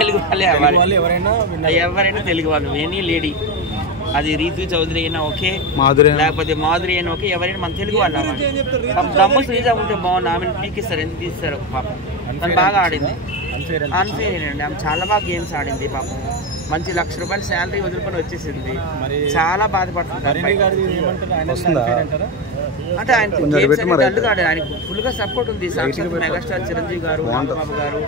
తెలుగు వాళ్ళే అవ్వాలి, ఎవరైనా తెలుగు వాళ్ళు. ఎనీ లేడీ, అది రీతు చౌదరి అయినా ఓకే, లేకపోతే మాధురి అయినా ఓకే, ఎవరైనా మన తెలుగు వాళ్ళు అవ్వాలి. దమ్ము శ్రీజ ఉంటే బాగుంది, ఆమెను పీకిస్తారు, ఎందుకు తీస్తారు పాపం. తను బాగా ఆడింది, అన్ఫేర్ అండి. ఆమె చాలా బాగా గేమ్స్ ఆడింది పాపం. మంచి ₹1,00,000 శాలరీ వదులుకొని వచ్చేసింది, చాలా బాధపడుతుంది. అంటే ఆయన ఆయనకు ఫుల్గా సపోర్ట్ ఉంది. సాక్షాత్ మెగాస్టార్ చిరంజీవి గారు, నాగబాబు గారు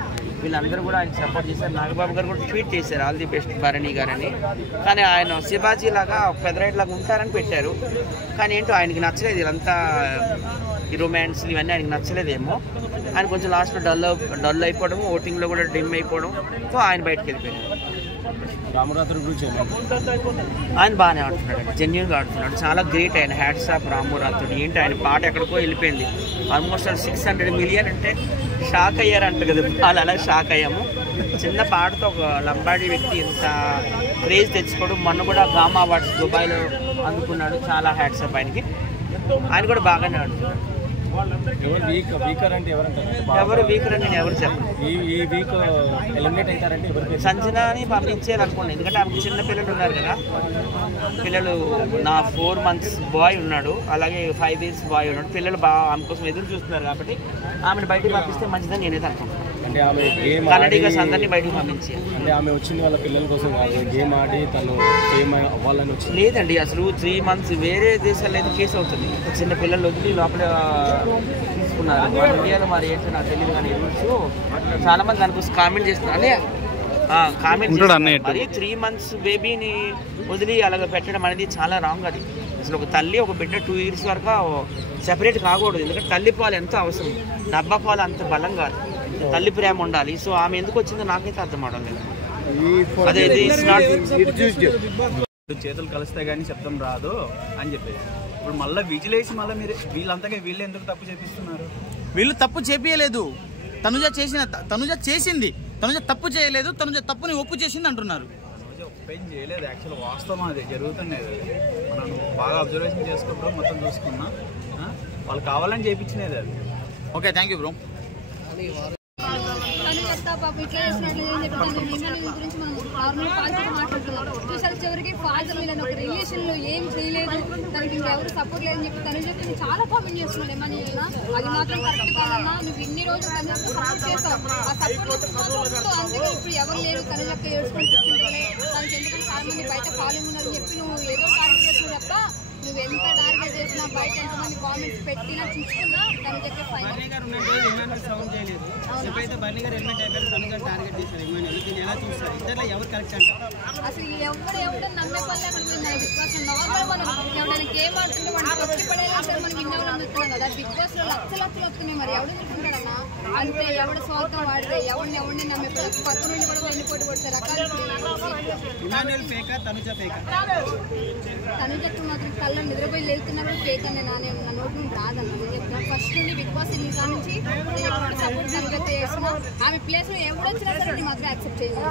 వీళ్ళందరూ కూడా ఆయన సపోర్ట్ చేశారు. నాగబాబు గారు కూడా ట్వీట్ చేశారు ఆల్ ది బెస్ట్ భరణి గారని. కానీ ఆయన శివాజీ లాగా ఫెదరైట్ లాగా ఉంటారని పెట్టారు. కానీ ఏంటో ఆయనకి నచ్చలేదు, వీళ్ళంతా ఈ రొమాన్స్ ఇవన్నీ ఆయనకి నచ్చలేదేమో. ఆయన కొంచెం లాస్ట్లో డల్ అయిపోవడం, ఓటింగ్లో కూడా డిమ్ అయిపోవడం, సో ఆయన బయటకు వెళ్ళిపోయారు. రామరాత్రి గురించి ఆయన బాగానే ఆడుతున్నాడు, జెన్యున్గా ఆడుతున్నాడు, చాలా గ్రేట్. ఆయన హ్యాట్స్ ఆఫ్ రామరాత్రుడు. ఏంటి ఆయన పాట ఎక్కడికో వెళ్ళిపోయింది, ఆల్మోస్ట్ 600 మిలియన్ అంటే షాక్ అయ్యారంట కదా, వాళ్ళు అలా షాక్ అయ్యాము. చిన్న పాటతో ఒక లంబాడి వ్యక్తి ఇంత క్రేజ్ తెచ్చుకోవడం. మొన్న కూడా గామా అవార్డ్స్ దుబాయ్లో అందుకున్నాడు, చాలా హ్యాట్స్ ఆఫ్ ఆయనకి. ఆయన కూడా బాగానే ఆడుతున్నాడు. ఎవరు వీకర్ అంటే ఎవరు వీకర్ అని నేను ఎవరు చెప్పను. ఈ వీక్ ఎలిమినేట్ అవుతారంటే సంజనాని పంపించేయాలనుకోండి, ఎందుకంటే ఆమె చిన్న పిల్లలు ఉన్నారు కదా. పిల్లలు నా 4 months బాయ్ ఉన్నాడు, అలాగే 5 years బాయ్ ఉన్నాడు. పిల్లలు బాగా ఆమె కోసం ఎదురు చూస్తున్నారు కాబట్టి ఆమెను బయటకు పంపిస్తే మంచిదని నేనైతే అనుకుంటున్నాను. అంటే ఆమె కన్నడిగర్స్ అందరినీ బయటకు పంపించి, అంటే ఆమె వచ్చింది వాళ్ళ పిల్లల కోసం కాదు, గేమ్ ఆడి తను ఫేమ్ అవ్వాలని వచ్చింది. లేదండి, అసలు 3 months వేరే దేశాల్లో అయితే కేసు అవుతుంది. చిన్న పిల్లలు వదిలి లోపల తీసుకున్నారు. ఇండియాలో మరి ఏంటో నాకు తెలియదు, కానీ రూల్స్ చాలా మంది దానికోసం కామెంట్ చేస్తున్నారు. అదే కామెంట్ మరి 3 months బేబీని వదిలి అలాగ పెట్టడం అనేది చాలా రాంగ్. అది అసలు ఒక తల్లి ఒక బిడ్డ 2 years వరకు సెపరేట్ కాకూడదు. ఎందుకంటే తల్లి పాలు ఎంతో అవసరం, డబ్బా పాలు అంత బలం కాదు, తల్లి ప్రేమ ఉండాలి. సో ఆమె ఎందుకు వచ్చిందో నాకైతే అర్థం అవడం. అదే చేతులు కలిస్తే కానీ శబ్దం రాదు అని చెప్పేది. ఇప్పుడు మళ్ళీ విజిలేసి మళ్ళీ మీరు వీళ్ళు ఎందుకు తప్పు చేపిస్తున్నారు? వీళ్ళు తప్పు చేపియలేదు, తనుజ చేసింది. తనుజ తప్పు చేయలేదు, తనుజ తప్పుని ఒప్పు చేసింది అంటున్నారు. తనుజ ఒప్పేం చేయలేదు, యాక్చువల్ వాస్తవం అది జరుగుతున్నది. మనం బాగా అబ్జర్వేషన్ చేసుకుంటాం, మొత్తం చూసుకున్నా వాళ్ళు కావాలని చేయించినది అది. Okay, thank you bro. ఇట్లా చేసినట్లు గురించి మనం నార్మల్ ఫాల్తుగా మాట్లాడుతున్నాం. చూసారు చివరికి ఫాదర్ వీళ్ళని ఒక రిలేషన్లో ఏం చేయలేదు, తనకి ఇంకెవరు సపోర్ట్ లేదని చెప్పి తను చెప్పి చాలా కామెంట్ చేస్తున్నాడు. ఏమని అది మాత్రం కరెక్ట్ కాదన్నా, నువ్వు ఇన్ని రోజులు తన యొక్క సపోర్ట్ చేస్తావు, ఆ సపోర్ట్ అందుకే ఇప్పుడు ఎవరు లేరు, తన యొక్క ఏడ్చుకొని కూర్చుంటే తనకి ఎందుకంటే చాలా మంది బయట ఫాలోయింగ్ ఉన్నారని చెప్పి నువ్వు ఏదో టార్గెట్ చేసినావు తప్ప, నువ్వు ఎంత టార్గెట్ చేసినా బయట ఎంతమంది కామెంట్స్ పెట్టినా చూసుకున్నా తను చెప్పే ఫైనల్. అసలు ఎవరు నమ్మే పల్లె బిగ్ బాస్ నార్మల్ మనం ఎవరైనా గేమ్ ఆడుతుంటే వాడిని వచ్చి పడేలా మనం విన్నామని అనుకున్నాం కదా. బిగ్ బాస్ లో లక్షలు వస్తున్నాయి, మరి ఎవడు చూసుకుంటాడన్నా? అంతే, ఎవడు స్వార్థం వాడితే ఎవరిని నమ్మే పక్క నుండి కూడా వెళ్ళిపోటీ కొడితే రకాలు. తనుజకు మాత్రం కళ్ళ నిద్రపోయి లేకున్నా కూడా ఫేక్ అని నా నోటి నుండి రాదన్న. నేను చెప్తున్నా ఫస్ట్ నుండి బిగ్ బాస్ నుంచి సపోర్ట్ తనుజకు చేస్తున్నా, ఆమె ప్లేస్ లో ఎవడొచ్చినా సరే నేను మాత్రం యాక్సెప్ట్ చేయాలి.